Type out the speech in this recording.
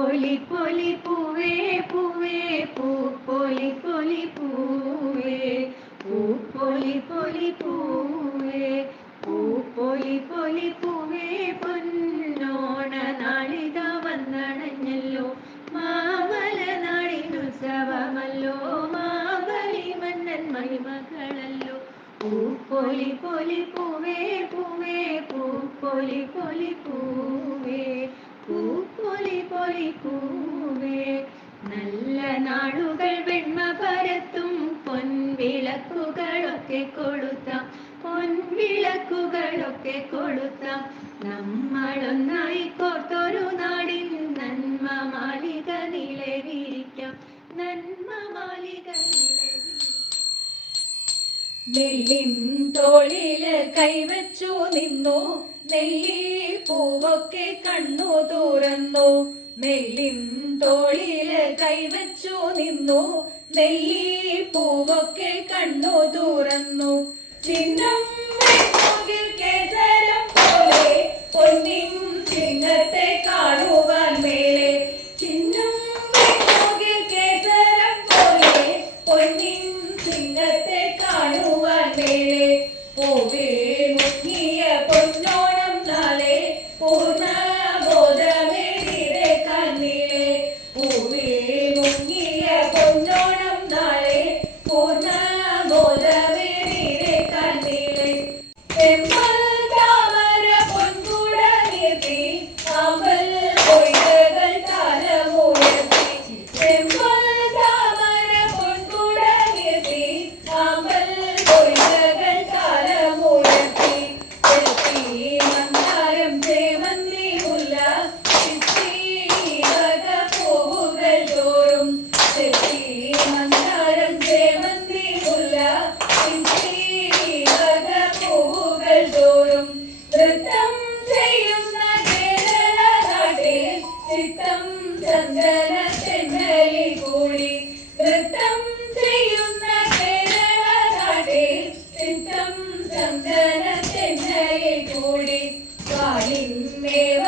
പൊലി പൊലി പൂവേ പൂവേ പൂ പൊലി പൊലി പൂവേ പൂ പൊലി പൊലി പൂവേ പൂ പൊലി പൊലി പൂവേ പൊന്നോണ നാളിക വന്നണഞ്ഞല്ലോ മാമല നാടിനുത്സവമല്ലോ മാബലി മന്നൻ മഹിമകളല്ലോ പൂ പൊലി പൊലി പൂവേ പൂവേ പൂ പൊലി പൊലി പൂവേ പൂ പൊലി പൊലി പൂവേ നല്ല നാടുകൾ വെണ്മ പരത്തും പൊൻവിളക്കുകളൊക്കെ കൊളുത്താം പൊൻവിളക്കുകളൊക്കെ കൊളുത്താം നമ്മളൊന്നായി കോർത്തൊരു നാടിൻ നന്മ മാലിക നിലവിരിക്കാം നന്മ മാലിക നെല്ലിൻ തോളില് കൈവച്ചു നിന്നു നെല്ലി പൂവൊക്കെ കണ്ണു തുറന്നു നെല്ലിൻ തോളില് കൈവച്ചു നിന്നു നെല്ലി പൂവൊക്കെ കണ്ണു തുറന്നു ചിഹ്നം കേസരം പോലെ പൊന്നിൻ ചിഹ്നത്തെ കാണുവാൻ മേലെ ചിഹ്നം കേസരം പോലെ പൊന്നിൻ ചിഹ്നത്തെ കാണുവാൻ മേലെ പൂവേ മുങ്ങിയ പൊന്നോണം നാളെ പൂർണ്ണ ബോധമേ നിറെ കണ്ണിലെ പൂവേ മുങ്ങിയ പൊന്നോണം നാളെ പൂർണ്ണ ബോധമേ നിറെ കണ്ണിലെ ചെമ്പൽ താമര പൊൻകുട നീർത്തി അമ്പൽ കൊയ്തകൾ താലമുയർത്തി ചെമ്പൽ താമര പൊൻകുട നീർത്തി അമ്പൽ കൊയ്തകൾ താലമുയർത്തി ചെത്തി മന്ദാരം ചേമന്തി മുല്ല ചിത്തി വക പൂവുകൾ തോറും ചെത്തി മന്ദാരം ചേമന്തി മുല്ല ചിത്തി വക പൂവുകൾ തോറും നൃത്തം ചെയ്യുന്ന കേരള നാട്ടിൽ ചിത്തം ചന്ദന ചെന്നലി കൂടി നൃത്തം ചെയ്യുന്ന കേരള നാട്ടിൽ ചിത്തം ചന്ദന ചെന്നലി കൂടി കാലിന്മേവ